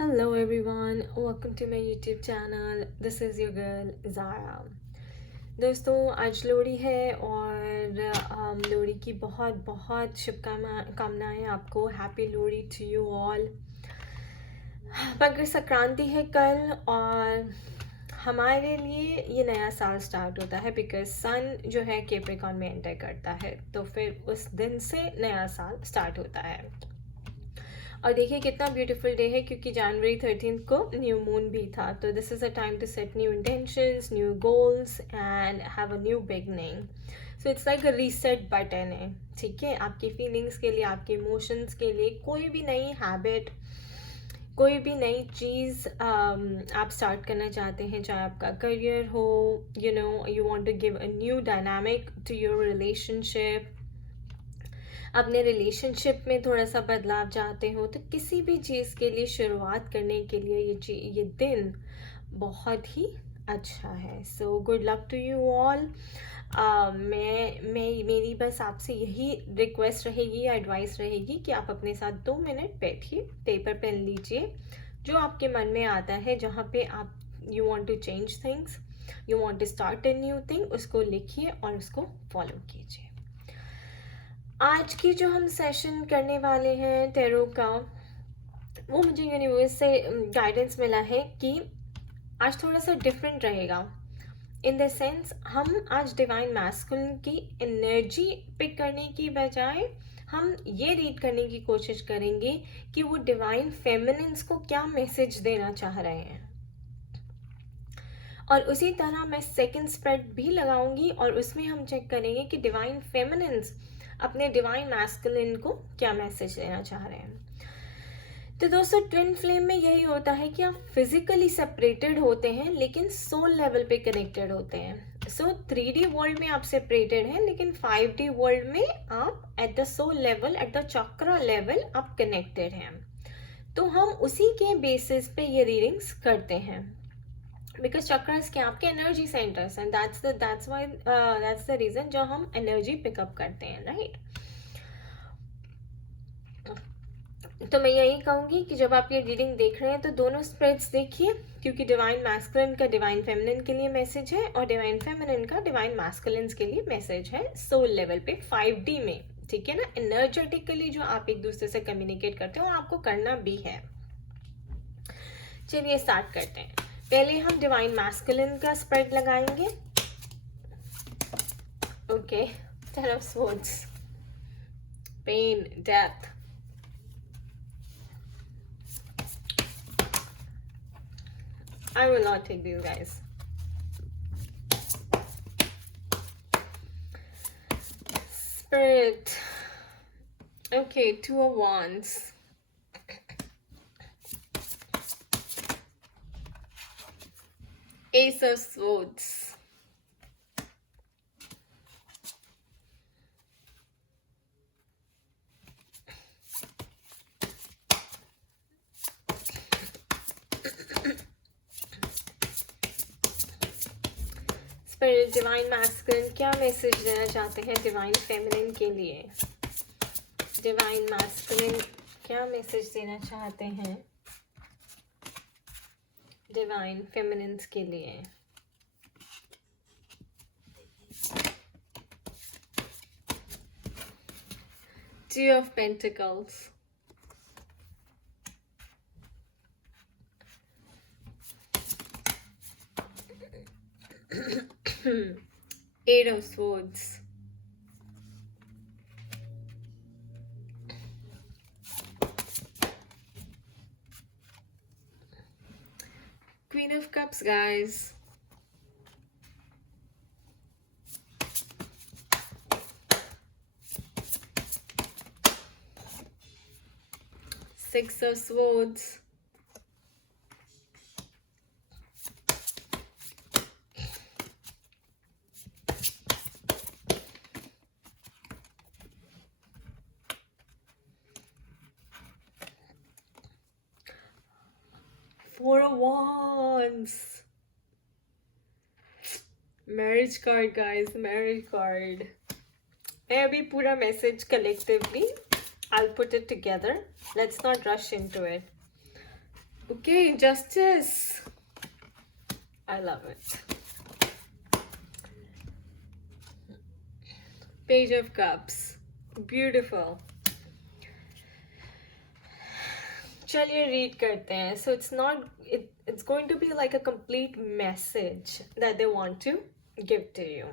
Hello everyone, welcome to my YouTube channel. This is your girl Zara. दोस्तों आज लोहड़ी है और लोहड़ी की बहुत बहुत शुभकामनाएं आपको. Happy Lohri to you all. Makar Sankranti है कल और हमारे लिए ये नया साल स्टार्ट होता है बिकॉज सन जो है कैप्रिकॉर्न में एंटर करता है, तो फिर उस दिन से नया साल स्टार्ट होता है. और देखिए कितना ब्यूटीफुल डे है क्योंकि जनवरी 13 को न्यू मून भी था. तो this is a time to set new intentions, new goals and have a new beginning. So it's like a reset button है, ठीक है, आपकी फीलिंग्स के लिए, आपके इमोशंस के लिए. कोई भी नई हैबिट, कोई भी नई चीज़ आप स्टार्ट करना चाहते हैं, चाहे आपका करियर हो, you want to give a new dynamic to your relationship, अपने रिलेशनशिप में थोड़ा सा बदलाव चाहते हो, तो किसी भी चीज़ के लिए शुरुआत करने के लिए ये दिन बहुत ही अच्छा है. So good luck to you all. मेरी बस आपसे यही रिक्वेस्ट रहेगी, एडवाइस रहेगी कि आप अपने साथ 2 मिनट बैठिए, पेपर पेन लीजिए, जो आपके मन में आता है, जहाँ पे आप you want to change things, you want to start a new thing, उसको लिखिए और उसको फॉलो कीजिए. आज की जो हम सेशन करने वाले हैं टैरो का, वो मुझे यूनिवर्स से गाइडेंस मिला है कि आज थोड़ा सा डिफरेंट रहेगा. इन द सेंस हम आज डिवाइन मैस्कुलिन की एनर्जी पिक करने की बजाय हम ये रीड करने की कोशिश करेंगे कि वो डिवाइन फेमिनिन्स को क्या मैसेज देना चाह रहे हैं. और उसी तरह मैं सेकंड स्प्रेड भी लगाऊंगी और उसमें हम चेक करेंगे कि डिवाइन फेमिनिन्स अपने डिवाइन मैस्कुलिन को क्या मैसेज देना चाह रहे हैं. तो दोस्तों ट्विन फ्लेम में यही होता है कि आप फिजिकली सेपरेटेड होते हैं लेकिन सोल लेवल पे कनेक्टेड होते हैं. सो 3D वर्ल्ड में आप सेपरेटेड हैं लेकिन 5D वर्ल्ड में आप at the soul level, at the chakra level आप कनेक्टेड हैं. तो हम उसी के बेसिस पे ये रीडिंग्स करते हैं बिकॉज चक्रास क्या आपके एनर्जी सेंटर्स हैं. दैट्स द रीजन जो हम एनर्जी पिकअप करते हैं, राइट. तो मैं यही कहूँगी कि जब आप ये रीडिंग देख रहे हैं तो दोनों स्प्रेड्स देखिए, क्योंकि डिवाइन मैस्कुलिन का डिवाइन फेमिनिन के लिए मैसेज है और डिवाइन फेमिनिन का डिवाइन मैस्कुलिन के लिए मैसेज है सोल लेवल पे 5D में, ठीक है ना. एनर्जेटिकली जो आप एक दूसरे से कम्युनिकेट करते हो आपको करना भी है. चलिए स्टार्ट करते हैं. पहले हम डिवाइन मैस्कुलिन का स्प्रेड लगाएंगे. Okay, 10 of swords, pain, death. I will not take these guys. Spirit. Okay, 2 of wands. Ace of swords. Spirit divine masculine क्या मैसेज देना चाहते हैं डिवाइन फेमिनिन के लिए. डिवाइन मैस्कुलिन क्या मैसेज देना चाहते हैं डिवाइन फेमिनिन्स के लिए. Two of Pentacles. Eight of Swords. Queen of Cups, guys. Six of Swords. Four of Wands. Marriage card, guys. Marriage card. मैं अभी पूरा message collectively I'll put it together. Let's not rush into it. Okay, justice. I love it. Page of Cups. Beautiful. चलिए read करते हैं. So it's going to be like a complete message that they want to give to you.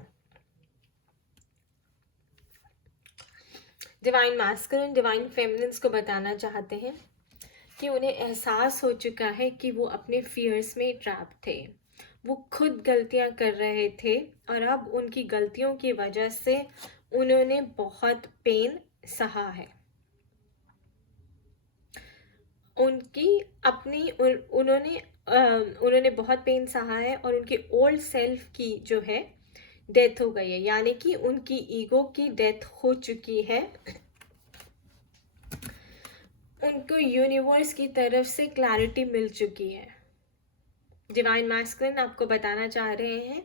Divine masculine divine feminines को बताना चाहते हैं कि उन्हें एहसास हो चुका है कि वो अपने फियर्स में ट्रैप थे. वो खुद गलतियां कर रहे थे और अब उनकी गलतियों की वजह से उन्होंने बहुत पेन सहा है. उन्होंने बहुत पेन सहा है और उनके ओल्ड सेल्फ की जो है डेथ हो गई है, यानी कि उनकी ईगो की डेथ हो चुकी है. उनको यूनिवर्स की तरफ से क्लैरिटी मिल चुकी है. डिवाइन मैस्कुलिन आपको बताना चाह रहे हैं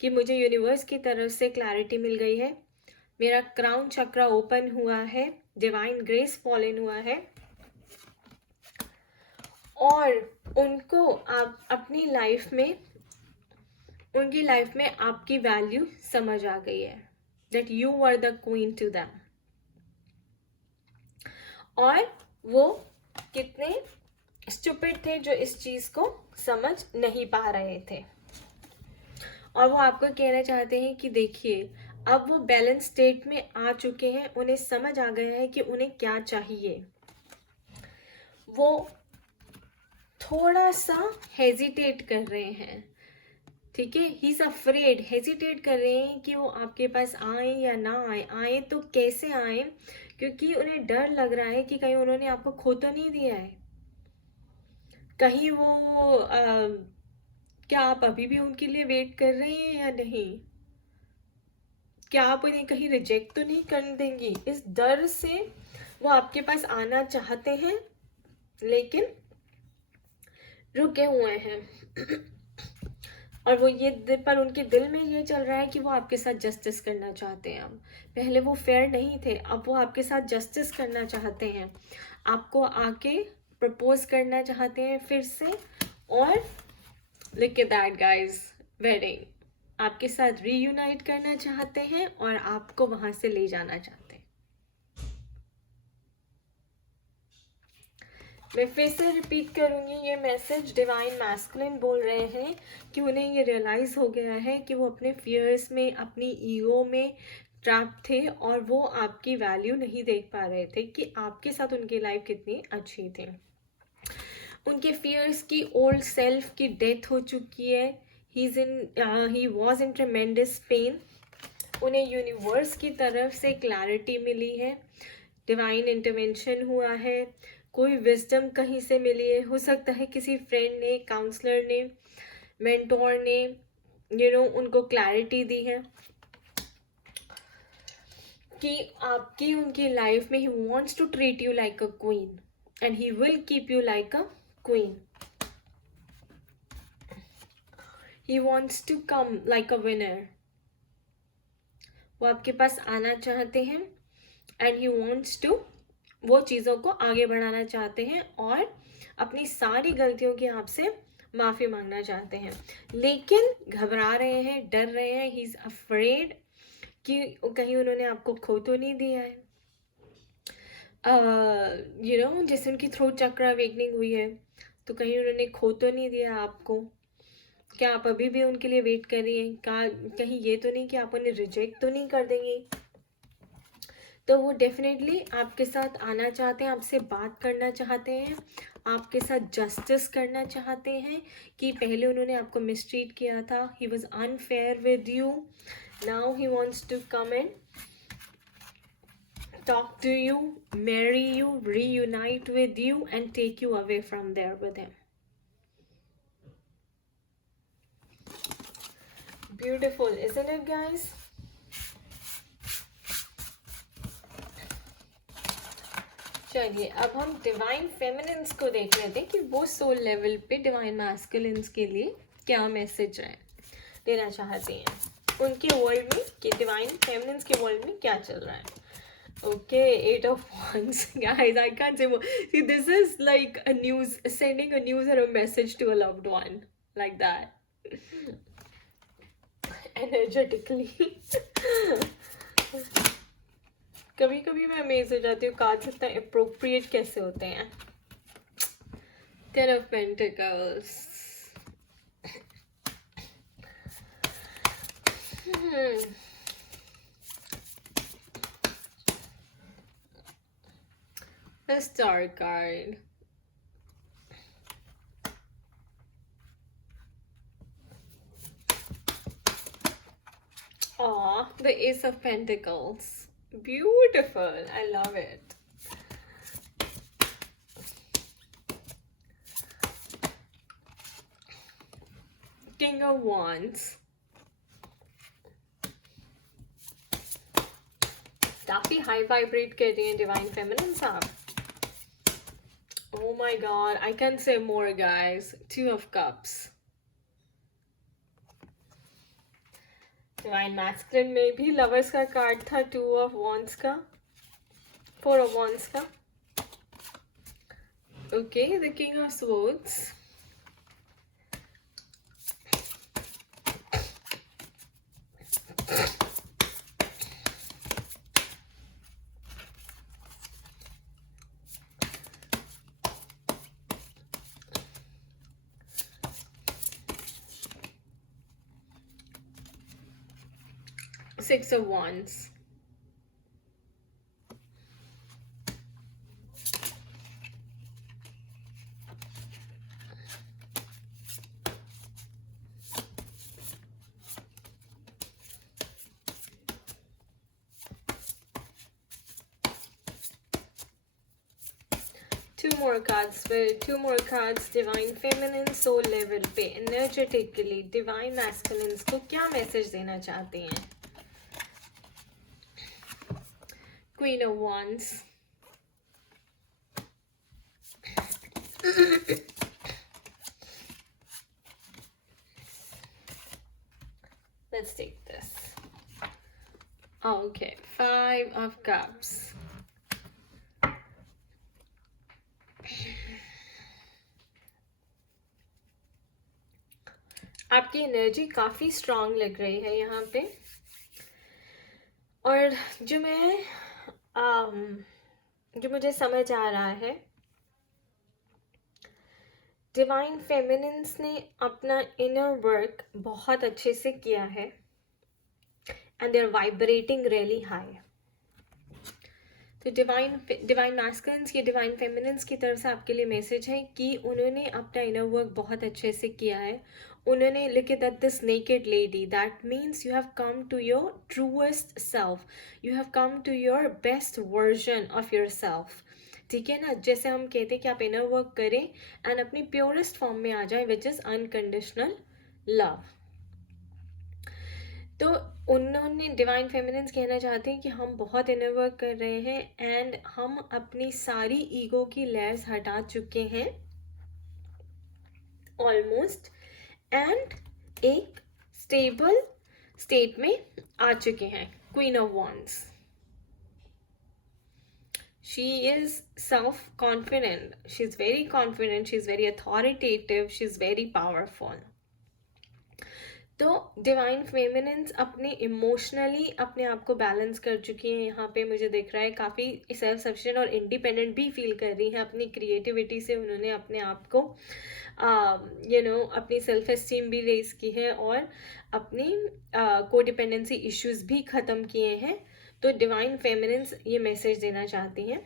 कि मुझे यूनिवर्स की तरफ से क्लैरिटी मिल गई है. मेरा क्राउन चक्रा ओपन हुआ है. डिवाइन ग्रेस फॉलन हुआ है और उनको आप अपनी लाइफ में उनकी लाइफ में आपकी वैल्यू समझ आ गई है. That you were the queen to them. और वो कितने स्टूपिड थे जो इस चीज को समझ नहीं पा रहे थे. और वो आपको कहना चाहते हैं कि देखिए अब वो बैलेंस स्टेट में आ चुके हैं. उन्हें समझ आ गया है कि उन्हें क्या चाहिए. वो थोड़ा सा हेजिटेट कर रहे हैं. ठीक है, ही इज अफ्रेड. हेजिटेट कर रहे हैं कि वो आपके पास आए या ना आए. आए तो कैसे आए, क्योंकि उन्हें डर लग रहा है कि कहीं उन्होंने आपको खो तो नहीं दिया है. कहीं वो क्या आप अभी भी उनके लिए वेट कर रहे हैं या नहीं. क्या आप उन्हें कहीं रिजेक्ट तो नहीं कर देंगी. इस डर से वो आपके पास आना चाहते हैं लेकिन रुके हुए हैं. और वो ये पर उनके दिल में ये चल रहा है कि वो आपके साथ जस्टिस करना चाहते हैं. अब पहले वो फेयर नहीं थे, अब वो आपके साथ जस्टिस करना चाहते हैं. आपको आके प्रपोज करना चाहते हैं फिर से. और look at that guys, wedding. आपके साथ रीयूनाइट करना चाहते हैं और आपको वहां से ले जाना चाहते हैं. मैं फिर से रिपीट करूंगी ये मैसेज. डिवाइन मैस्कुलिन बोल रहे हैं कि उन्हें ये रियलाइज हो गया है कि वो अपने फियर्स में अपनी ईगो में ट्रैप थे और वो आपकी वैल्यू नहीं देख पा रहे थे कि आपके साथ उनकी लाइफ कितनी अच्छी थी. उनके फियर्स की ओल्ड सेल्फ की डेथ हो चुकी है. He was in tremendous pain. उन्हें यूनिवर्स की तरफ से क्लैरिटी मिली है. डिवाइन इंटरवेंशन हुआ है. कोई विजडम कहीं से मिली है. हो सकता है किसी फ्रेंड ने, काउंसलर ने, मेंटोर ने उनको क्लैरिटी दी है कि आपकी उनकी लाइफ में he wants to treat you like a queen and he will keep you like a queen. He wants to come like a winner. वो आपके पास आना चाहते हैं एंड ही वॉन्ट्स टू, वो चीज़ों को आगे बढ़ाना चाहते हैं और अपनी सारी गलतियों की आपसे माफ़ी मांगना चाहते हैं. लेकिन घबरा रहे हैं, डर रहे हैं. ही इज़ अफ्रेड कि कहीं उन्होंने आपको खो तो नहीं दिया है. जैसे उनकी थ्रोट चक्र अवेकनिंग हुई है तो कहीं उन्होंने खो तो नहीं दिया आपको. क्या आप अभी भी उनके लिए वेट कर रही हैं. कहीं ये तो नहीं कि आप उन्हें रिजेक्ट तो नहीं कर देंगी. तो वो डेफिनेटली आपके साथ आना चाहते हैं, आपसे बात करना चाहते हैं, आपके साथ जस्टिस करना चाहते हैं कि पहले उन्होंने आपको मिसट्रीट किया था. He was unfair with you. Now he wants to come and talk to you, marry you, reunite with you and take you away from there with him. Beautiful, isn't it guys? चलिए अब हम divine feminines को देख लेते हैं कि वो soul level पे डिवाइन मैस्कुलिन्स के लिए क्या मैसेज देना चाहते हैं उनके वर्ल्ड में, कि डिवाइन फेमिनिन्स के वर्ल्ड में क्या चल रहा है. Okay, Eight of Wands. Guys, I can't say more. See, this is like a news, sending a news or a message to a loved one. Like that. Energetically. कभी कभी मैं amaze हो जाती हूँ कार्ड्स इतना अप्रोप्रिएट कैसे होते हैं. Ten of Pentacles. The Star card. Aw, the Ace of Pentacles. Beautiful. I love it. King of Wands. काफी हाई वाइब्रेट कर रही हैं डिवाइन फेमिनिन साहब. Oh my god, I can say more, guys. Two of Cups. Divine Masculine में भी Lovers का card था, Two of Wands का, Four of Wands का. Okay, the King of Swords. Six of Wands. Two more cards, Spirit. Two more cards. Divine Feminine Soul level पे energetically Divine Masculines को क्या message देना चाहते हैं? Queen of Wands. Let's take this. Okay, Five of Cups. आपकी energy काफ़ी strong लग रही है यहाँ पे. और जो मुझे समझ आ रहा है, डिवाइन फेमिनिन्स ने अपना इनर वर्क बहुत अच्छे से किया है and they are vibrating really high. तो डिवाइन मैस्कुलिन्स या डिवाइन फेमिनिन्स की तरफ से आपके लिए मैसेज है कि उन्होंने अपना इनर वर्क बहुत अच्छे से किया है. उन्होंने look at this naked lady, that means you have come to your truest self, you have come to your best version of your self. ठीक है ना, जैसे हम कहते हैं कि आप इनर वर्क करें एंड अपनी प्योरेस्ट फॉर्म में आ जाए, विच इज़ अनकंडीशनल लव. तो उन्होंने डिवाइन फेमिनिन्स कहना चाहते हैं कि हम बहुत इनर वर्क कर रहे हैं एंड हम अपनी सारी ईगो की लेयर्स हटा चुके हैं ऑलमोस्ट, एंड एक स्टेबल स्टेट में आ चुके हैं. Queen of wands. She is self-confident. She's very confident. She's very authoritative. She's very powerful. तो डिवाइन फेमिनिन्स अपने इमोशनली अपने आप को बैलेंस कर चुकी हैं. यहाँ पे मुझे दिख रहा है काफ़ी सेल्फ सफिशिएंट और इंडिपेंडेंट भी फील कर रही हैं. अपनी क्रिएटिविटी से उन्होंने अपने आप को अपनी सेल्फ एस्टीम भी रेज की है और अपनी कोडिपेंडेंसी इश्यूज भी ख़त्म किए हैं. तो डिवाइन फेमिनिन्स ये मैसेज देना चाहती हैं,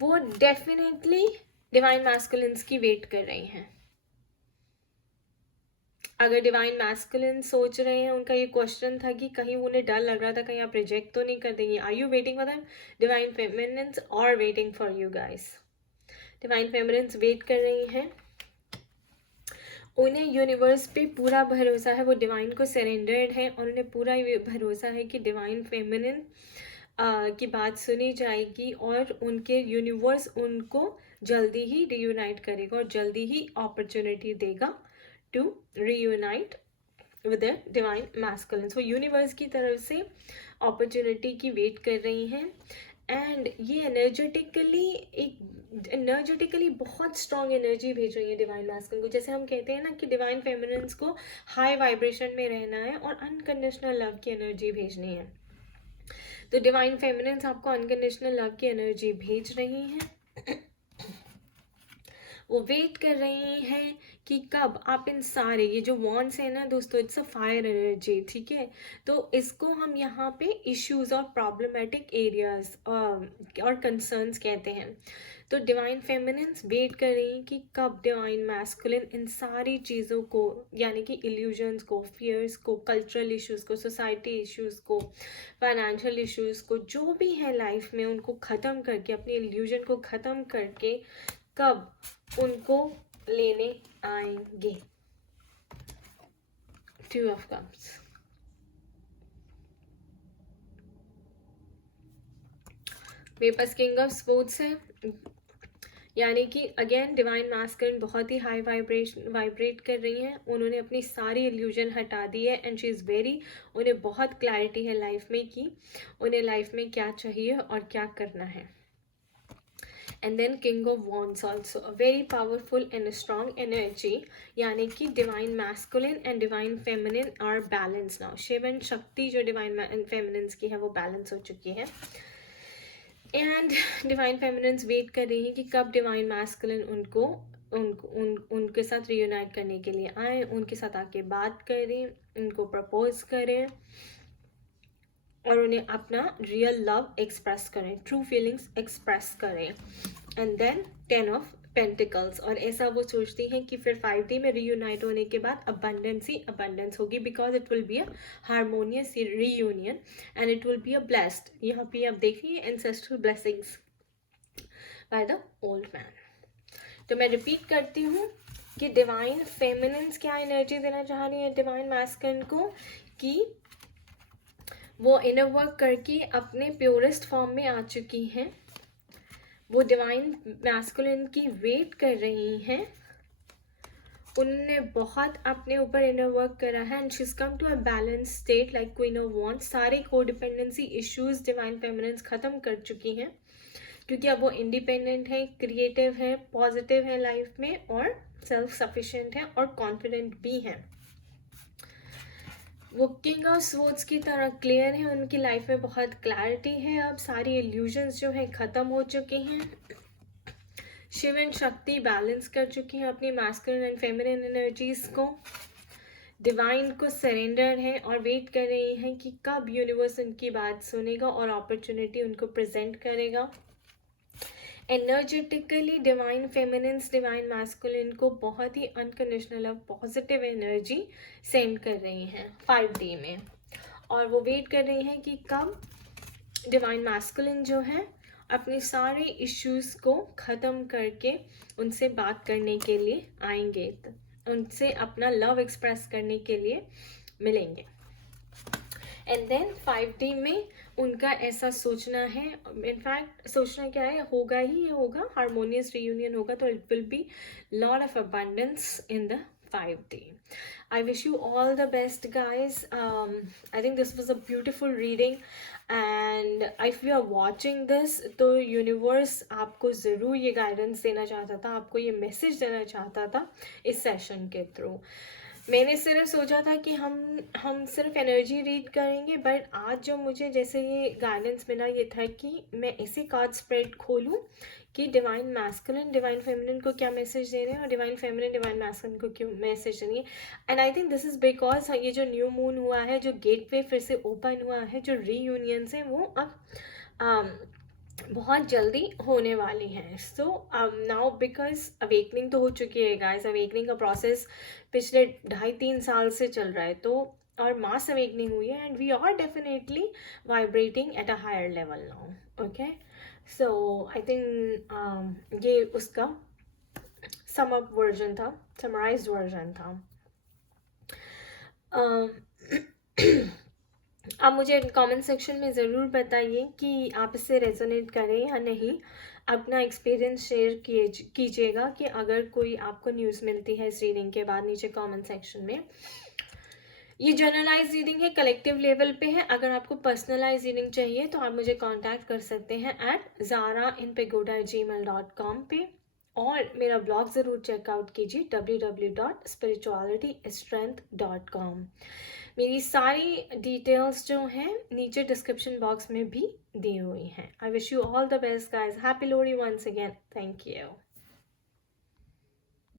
वो डेफिनेटली डिवाइन मैस्कुलिन्स की वेट कर रही हैं. अगर डिवाइन मैस्कुलिन सोच रहे हैं, उनका ये क्वेश्चन था कि कहीं उन्हें डर लग रहा था कहीं आप रिजेक्ट तो नहीं कर देंगे, are you waiting for them? Divine feminines और waiting for you guys. Divine feminines wait कर रही हैं. उन्हें यूनिवर्स पे पूरा भरोसा है, वो डिवाइन को सरेंडर्ड है और उन्हें पूरा भरोसा है कि डिवाइन फेमिनिन की बात सुनी जाएगी और उनके यूनिवर्स उनको जल्दी ही रियूनाइट करेगा और जल्दी ही अपॉर्चुनिटी देगा to reunite with the divine masculine. So universe की तरफ से अपॉर्चुनिटी की वेट कर रही हैं, एंड ये एनर्जेटिकली बहुत स्ट्रॉन्ग एनर्जी भेज रही है डिवाइन मैस्कुलिन को। जैसे हम कहते हैं ना कि डिवाइन फेमिनिन्स को हाई वाइब्रेशन में रहना है और अनकंडीशनल लव की एनर्जी भेजनी है। तो डिवाइन फेमिनिन्स आपको अनकंडीशनल लव की एनर्जी भेज रही हैं। वो वेट कर रही हैं कि कब आप इन सारे, ये जो वॉन्ड्स है ना दोस्तों, इट्स अ फायर एनर्जी, ठीक है। तो इसको हम यहाँ पे इश्यूज और प्रॉब्लमेटिक एरियाज और कंसर्न्स कहते हैं। तो डिवाइन फेमिनिन्स वेट कर रही हैं कि कब डिवाइन मैस्कुलिन इन सारी चीज़ों को, यानी कि इल्यूजन्स को, फियर्स को, कल्चरल इश्यूज़ को, सोसाइटी इश्यूज़ को, फाइनेंशियल इश्यूज़ को, जो भी है लाइफ में, उनको ख़त्म करके, अपने इल्यूजन को ख़त्म करके कब उनको लेने आएंगे। टू ऑफ कप्स, मेरे पास किंग ऑफ स्पोर्ट्स है, यानी कि अगेन डिवाइन मैस्कुलिन बहुत ही हाई वाइब्रेट कर रही हैं। उन्होंने अपनी सारी इल्यूजन हटा दी है, एंड शी इज़ वेरी, उन्हें बहुत क्लैरिटी है लाइफ में कि उन्हें लाइफ में क्या चाहिए और क्या करना है। And then king of wands also, a very powerful and strong energy, यानी कि divine masculine and divine feminine are balance now. Shiva and Shakti जो डिवाइन फेमिनिन्स की है वो बैलेंस हो चुकी है, एंड डिवाइन फेमिनिन्स वेट कर रही हैं कि कब डिवाइन मैस्कुलिन उनके साथ रियूनाइट करने के लिए आए, उनके साथ आके बात करें, उनको प्रपोज करें और उन्हें अपना रियल लव एक्सप्रेस करें, ट्रू फीलिंग्स एक्सप्रेस करें। एंड देन 10 ऑफ पेंटिकल्स, और ऐसा वो सोचती हैं कि फिर 5D में रीयूनाइट होने के बाद अबंडेंस होगी, because it will be a harmonious reunion and it will be a blessed. यहाँ पे आप देखिए ancestral blessings by the old man. तो मैं रिपीट करती हूँ कि डिवाइन फेमिनिन्स क्या एनर्जी देना चाह रही है डिवाइन मैस्कुलिन को, कि वो इनर वर्क करके अपने प्योरेस्ट फॉर्म में आ चुकी हैं। वो डिवाइन मैस्कुलिन की वेट कर रही हैं। उन्होंने बहुत अपने ऊपर इनर वर्क करा है, and she is come to a balance state like queen of wands. सारे कोडिपेंडेंसी इश्यूज डिवाइन फेमिनिन्स खत्म कर चुकी हैं, क्योंकि अब वो इंडिपेंडेंट है, क्रिएटिव है, पॉजिटिव है लाइफ में, और सेल्फ सफिशिएंट है और कॉन्फिडेंट भी हैं। वो किंग ऑफ स्वॉर्ड्स की तरह क्लियर है, उनकी लाइफ में बहुत क्लैरिटी है, अब सारी इल्यूजन्स जो है ख़त्म हो चुकी हैं। शिव एंड शक्ति बैलेंस कर चुकी हैं अपनी मैस्कुलिन एंड फेमिनिन एनर्जीज को। डिवाइन को सरेंडर है और वेट कर रही हैं कि कब यूनिवर्स उनकी बात सुनेगा और अपॉर्चुनिटी उनको प्रेजेंट करेगा। Energetically divine feminines divine masculine को बहुत ही अनकंडीशनल और पॉजिटिव एनर्जी सेंड कर रही हैं 5D में, और वो वेट कर रही हैं कि कब डिवाइन मैस्कुलिन जो है अपने सारे इश्यूज़ को ख़त्म करके उनसे बात करने के लिए आएंगे, उनसे अपना लव एक्सप्रेस करने के लिए मिलेंगे। एंड देन 5D में उनका ऐसा सोचना है, इनफैक्ट सोचना क्या है, होगा ही होगा, हारमोनियस रीयूनियन होगा, तो it will be lot of abundance in the 5D. I wish you all the best, guys. I think this was a beautiful reading, and if you are watching this, तो universe आपको ज़रूर ये guidance देना चाहता था, आपको ये message देना चाहता था इस सेशन के थ्रू। मैंने सिर्फ सोचा था कि हम सिर्फ एनर्जी रीड करेंगे, बट आज जो मुझे जैसे ये गाइडेंस मिला, ये था कि मैं ऐसे कार्ड स्प्रेड खोलूँ कि डिवाइन मैस्कुलिन डिवाइन फेमिनिन को क्या मैसेज दे रहे हैं और डिवाइन फेमिनिन डिवाइन मैस्कुलिन को क्यों मैसेज दे रही है। And I think this is because ये जो न्यू मून हुआ है, जो गेटवे फिर से ओपन हुआ है, जो रीयूनियंस हैं वो अब बहुत जल्दी होने वाली हैं। सो नाउ बिकॉज अवेकनिंग तो हो चुकी है गाइस, अवेकनिंग का प्रोसेस पिछले 2.5-3 साल से चल रहा है, तो और मास अवेकनिंग हुई है, and we are definitely vibrating at a higher level now. Okay, so I think ये उसका सम अप वर्जन था, समराइज्ड वर्जन था। आप मुझे कमेंट सेक्शन में ज़रूर बताइए कि आप इससे रेजोनेट करें या नहीं। अपना एक्सपीरियंस शेयर कीजिएगा कि अगर कोई आपको न्यूज़ मिलती है इस रीडिंग के बाद नीचे कमेंट सेक्शन में। ये जनरलाइज रीडिंग है, कलेक्टिव लेवल पे है। अगर आपको पर्सनलाइज रीडिंग चाहिए तो आप मुझे कांटेक्ट कर सकते हैं @zarainpagoda@gmail.com पे, और मेरा ब्लॉग ज़रूर चेकआउट कीजिए www.spiritualitystrength.com। मेरी सारी डिटेल्स जो हैं नीचे डिस्क्रिप्शन बॉक्स में भी दी हुई हैं। I wish you all the best guys. Happy Lohri once again. Thank you.